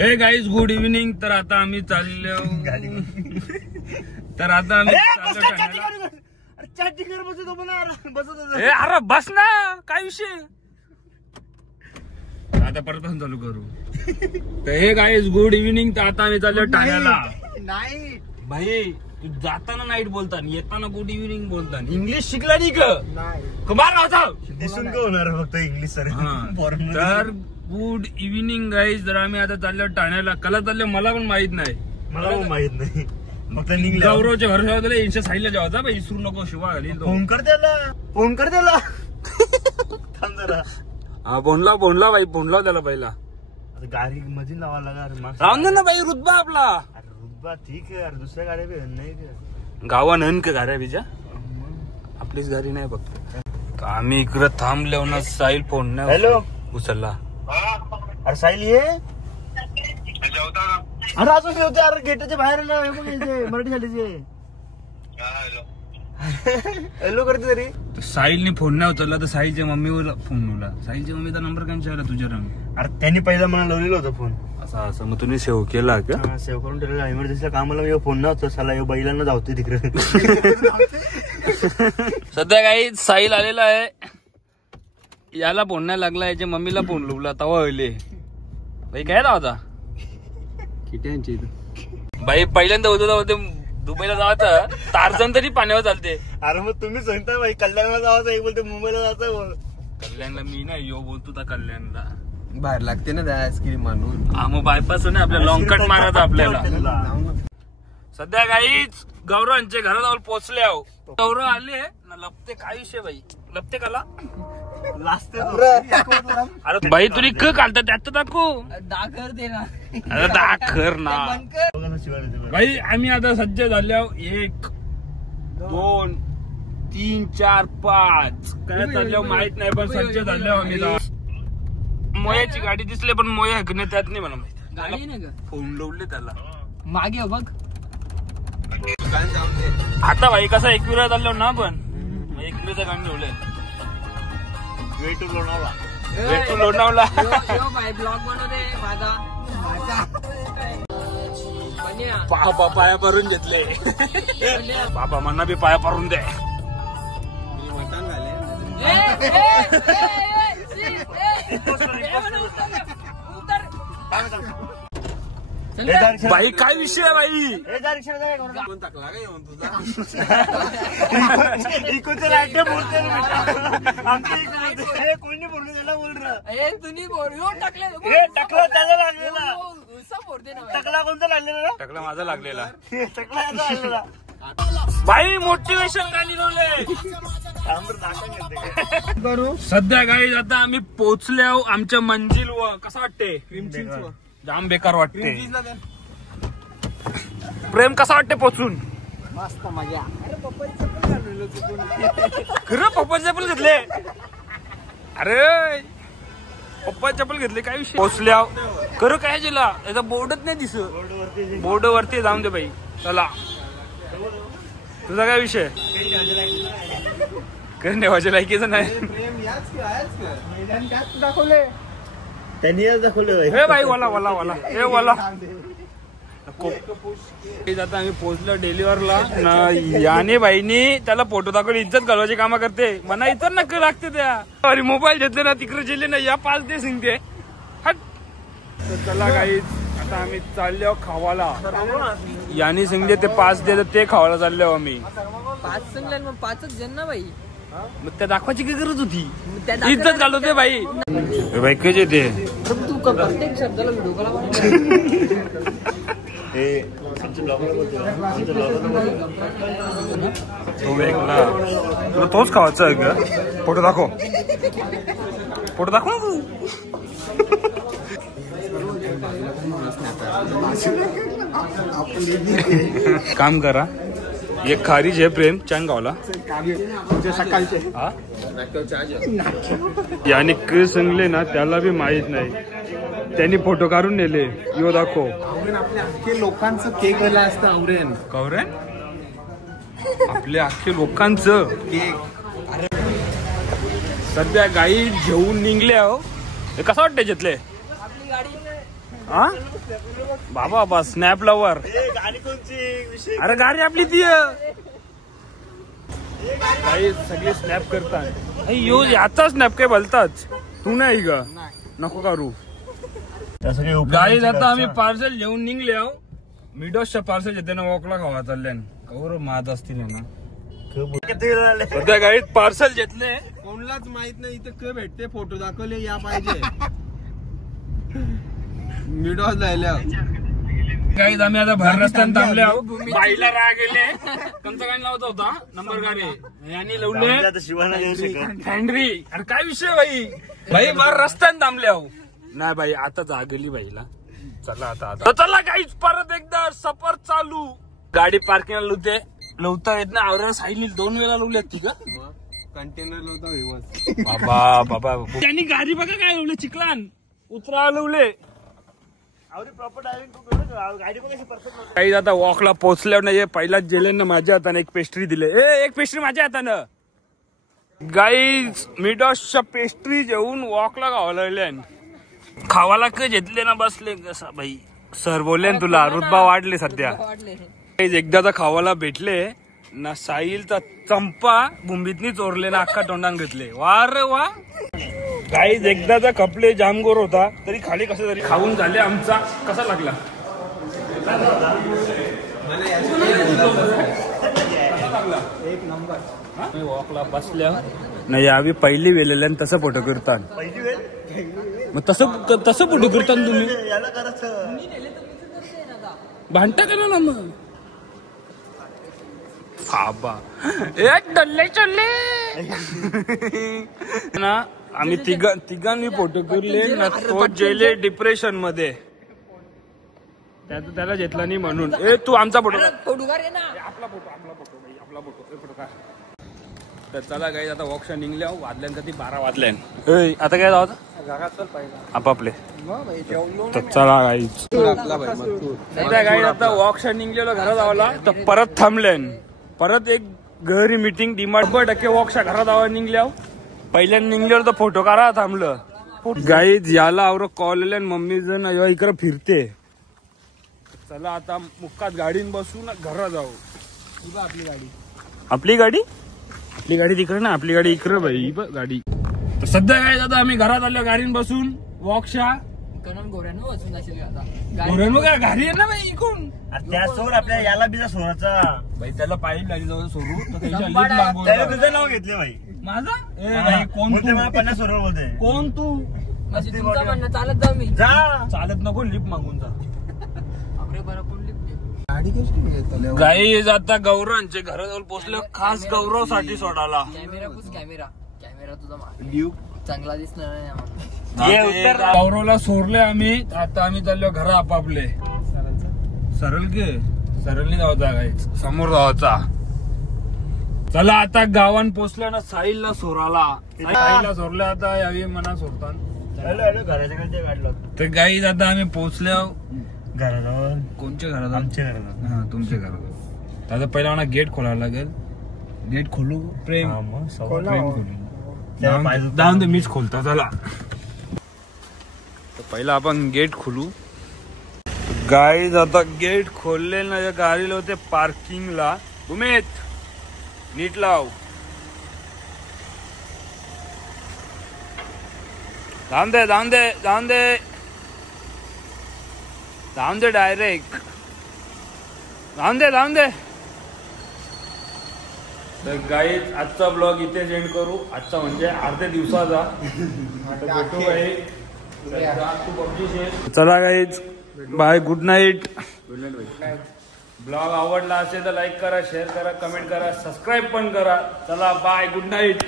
हे guys good evening. तर आता आम्ही चाललो अरे बस ना, काय विषय आता परत चालू करू. तर हे गाईज गुड इव्हिनिंग. तर आता आम्ही चाललो ठाण्याला. नाईट भाई तू जाताना नाईट बोलता, येताना गुड इव्हिनिंग बोलता. इंग्लिश शिकला नाही का? दिसून का होणार फक्त इंग्लिश सर. तर गुड इव्हिनिंग गाईज. तर आम्ही आता चाललो ठाण्याला. कला चाललो मला पण माहित नाही. मला पण माहित नाही. फक्त गौरवच्या घर इंस्टा साईडला जेवायचा भाई. विसरू नको शिवा घालील. फोन कर त्याला, फोन कर त्याला. थांब जरा. हा फोन लाव भाई. फोन लाव त्याला पहिला. गाडी मध्ये लावा लागा. राहून दे ना भाई, रुतबा आपला. रुतबा ठीक आहे. दुसऱ्या गाड्या बी नाही का गावा नन का गाड्या बिजा. आपलीच गाडी नाही फक्त. आम्ही इकडे थांबलो ना. साहिल फोन नाही हॅलो उचलला. अरे साहिल ये. अरे अजून जेवते. अरे गेटाच्या बाहेर मराठी शाळेचे. हॅलो करते तरी. साहिलने फोन नाही उचलला तर साहिलच्या मम्मीला फोन लावला. साहिलच्या मम्मीचा नंबर काय विचारला तुझ्या रंग. अरे त्यांनी पहिला मला लावलेला होता फोन. असं मग तुम्ही सेव्ह केला का? सेव्ह करून ठेवलेला. इमर्जन्सीला कामाला फोन नव्हता. साला यो बैलांना जावते तिकडे. सध्या काही साहिल आलेला आहे. याला फोन नाही लागला. याच्या मम्मीला फोन लावला. तवा हले भाई काय होता किती भाई. पहिल्यांदा होतो दुबईला जायचं. टार्झन तरी पाण्यावर चालते. अरे मग तुम्ही सांगता भाई कल्याणला जायचं. एक बोलते मुंबईला जायचं. कल्याणला मी नाही यो बोलतो. तर कल्याणला बाहेर लागते ना त्या आईस्क्रीम म्हणून. हा मग बायपास नाही आपल्या लॉंग कट मारायचा आपल्याला. सध्या काहीच गौरवांचे घराजवळ पोहोचले आहो. गौरव आले ना. लपते काय विषय भाई. लपते काला अरे भाई तुरी क काढतात त्यात दाखव. दाखर दे ना. अरे दाखर ना भाई. आम्ही आता सज्ज झाले. 1 2 3 4 5 काय चाललं माहित नाही. पण सज्ज झाले आम्ही. मोयाची गाडी दिसली पण मोया हकणे त्यात नाही मला माहिती. गाडी नाही का फोन लावले त्याला मागे बघ. आता भाई कसा 21 चाललो ना. आपण 21चा गाडी ठेवलंय. वेट लोणावला. लोणावला भाई ब्लॉग बनवते माझा. बाबा पाया भरून घेतले. बाबा मना बी पाया भरून दे. भाई काय विषय आहे भाई. कोण टाकला का येऊन तुझा. कोणी बोलले त्याला बोल रहा. तुम्ही बोल टाकले. टकला त्याला लागलेला. टकला कोणता लागलेला. टकला माझा लागलेला. टकला याचा लागलेला. भाई मोटिवेशन गाणी करू. सध्या गाईज आता आम्ही पोहोचले आहो आमच्या मंजिलवर. कसं वाटते. जाम बेकार वाटते. प्रेम कसा वाटते पोचून. मस्त मजा. खरं पप्पा चप्पल घेतले. अरे पप्पा चप्पल घेतले काय विषय. पोचले आहो. खरं काय जिला याचा बोर्डच नाही दिसत. बोर्ड वरती जाऊन दे भाई. चला तुझा काय विषय. करणे माझ्या लायकीच नाही. दाखवले त्यांनी दाखवलं. हे भाई वाला वाला वाला हे वाला. आता आम्ही पोहोचलो डेलिव्हरला ना. याने बाईनी त्याला फोटो दाखवले. इज्जत घालवायची कामं करते. मना इतर नक्की लागते त्या. अरे मोबाईल घेतले ना तिकडे गेले ना. या 5 दे सिंगते हट. चला काहीच आता आम्ही चाललो खावाला. याने सांगले ते 5 दे ते खावायला चाललो आम्ही. 5 सांगले मग 5च जण ना भाई. मग त्या दाखवायची काय गरज होती. इज्जत घालवते भाई. भाई कसे ते तू प्रत्येक शब्दाला व्हिडिओ कॉल. तुला तोच खावायचा आहे का. फोटो दाखव. फोटो दाखव. काम करा. एक खारीज आहे प्रेम चांग गावला. याने क सांगले ना त्याला बी माहित नाही. त्यांनी फोटो काढून नेले. यो दाखव. आपल्या अख्खे लोकांचं केक आलं असतं. आवरेन कवरेन आपल्या अख्खे लोकांचं केक. सध्या गाई घेऊन निघले आहो. कसं वाटतं त्याच्यातले. हा बाबा बाबा स्नॅप लवर. गाडी कोणची विषय अरे गाडी आपली ती काही सगळे स्नॅप करतात. यो याचा स्नॅप काय बोलतात तू नाही का नको करू. गाईज आता आम्ही पार्सल घेऊन निघले आहो. मिडोसच्या पार्सल येते ना वॉकला खावा चालल्यान कवर मात असतील ना. सध्या गाईत पार्सल घेतले. कोणालाच माहित नाही इथं क भेटते. फोटो दाखवले या पाहिजे. मिडॉस जायला गाईज आम्ही आता भर रस्त्याने थांबले आहो. बाईला राग गेले. कोणता गाडी लावत होता नंबर गाडी यांनी लावले शिवाना देऊ शकत फॅन्ड्री. अरे काय विषय भाई भर रस्त्याने थांबले आहो. नाही बाई आता जागली बाईला. चला आता चला काहीच परत एकदा सफर चालू. गाडी पार्किंगला लवता येत ना. आवरा साईडनी 2 वेळा लावली ती का कंटेनर लावता बाबा बाबा. त्यांनी गाडी बघा काय लावले चिखलान उतरा लावले. प्रॉपर ड्रायव्हिंग गाडी पण परफेक्ट. काही आता वॉकला पोहोचल्यावर नाही पहिलाच जेलेन माझ्या हाताने एक पेस्ट्री दिले. एक पेस्ट्री माझ्या हातानं. गाईज मिडॉसच्या पेस्ट्री जेवून वॉकला खावा लागले. खावाला क घेतले ना बसले कसा भाई. सर बोलले तुला रुतबा वाढले सध्या. एकदा खावाला भेटले ना. साहिल तर चंपा भुंबीतनी चोरले ना अख्खा तोंडान घेतले. वा रे वा. गाईज एकदाचा कपले जामगोर होता तरी खाली कसं तरी खाऊन झाले. आमचा कसा लागला एक नंबर. वॉकला बसल्या नाही यावी पहिली वेलेल्या तसं फोटो करतात. मग तसं फोटो करतात तुम्ही. याला करायचं भांडता का ना मग बाबा एक डल्ले चल्ले ना. आम्ही तिघांनी फोटो करले ना. तो जेले डिप्रेशन मध्ये त्याला घेतला नाही म्हणून. तू आमचा फोटो फोटो काढ ना. आपला फोटो का. तर चला काही आता वॉकशा निघल्या. वाजल्यान कधी 12 वाजल्यान. आता काय जावं आपापले. तर चला गाईच गाईज आता वॉकशा निघलेलो घरात आवला. तर परत थांबल्यान. परत एक घरी मीटिंग डिमांड 100% वॉकशा घरात आवा निघल्या. पहिल्यान निघल्यावर तर फोटो काढा थांबलं. गाईज याला आवर कॉल मम्मी जण इकडे फिरते. चला आता मुक्कात गाडीन बसून घरात जाऊ. आपली गाडी आपली गाडी तिकडे ना. आपली गाडी इकडे बाई गाडी. तर सध्या काय आता आम्ही घरात आलो गाडीन बसून वॉकशा. घोऱ्यानं काय घरी आहे ना बाई इकून. त्यासोबत आपल्या याला बिजा सोडायचा बाई त्याला पाहिजे लागली जाऊ सोडू तर त्याला तुझं नाव घेतले भाई. माझा कोण तू 50 रुपये बोलते. कोण तू चालत जाऊ मी. जा चालत नको लिफ्ट मागून जा. गाडी कशी गाईज आता गौरांचे घराजवळ पोहोचलं. खास गौरव साठी सोडाला. कॅमेरा तुझा चांगला दिसणार नाही आम्हाला. गौरवला सोडले आम्ही. आता आम्ही चाललो घरा आपापले. सरळ नाही जायचा गाईज समोर जायचा. चला आता गावान पोचल्या ना. साहिलला सोराला सोडलं. आता यावी मना सोडतात घराच्या काढलं. तर गाईज आता आम्ही पोहोचल्या घराजवळ. कोणच्या घरात. आमच्या घराजवळ. हा तुमच्या घरात. आता पहिला मला गेट खोलायला लागेल. गेट खोलू प्रेम खोलू. जाऊन दे मीच खोलता. चला तर पहिला आपण गेट खोलू. गाईज आता गेट खोलले ना. या गाडीला होते पार्किंगला. उमेद नीट लाव. जाऊन दे डायरेक्ट. जाऊन दे. तर गाईज आजचा ब्लॉग इथे एंड करू. आजचा म्हणजे अर्ध्या दिवसाचा. चला guys bye. Good night. Blog आवडला असेल तर लाईक करा, शेअर करा, कमेंट करा, सबस्क्राईब पण करा. चला बाय. Good night.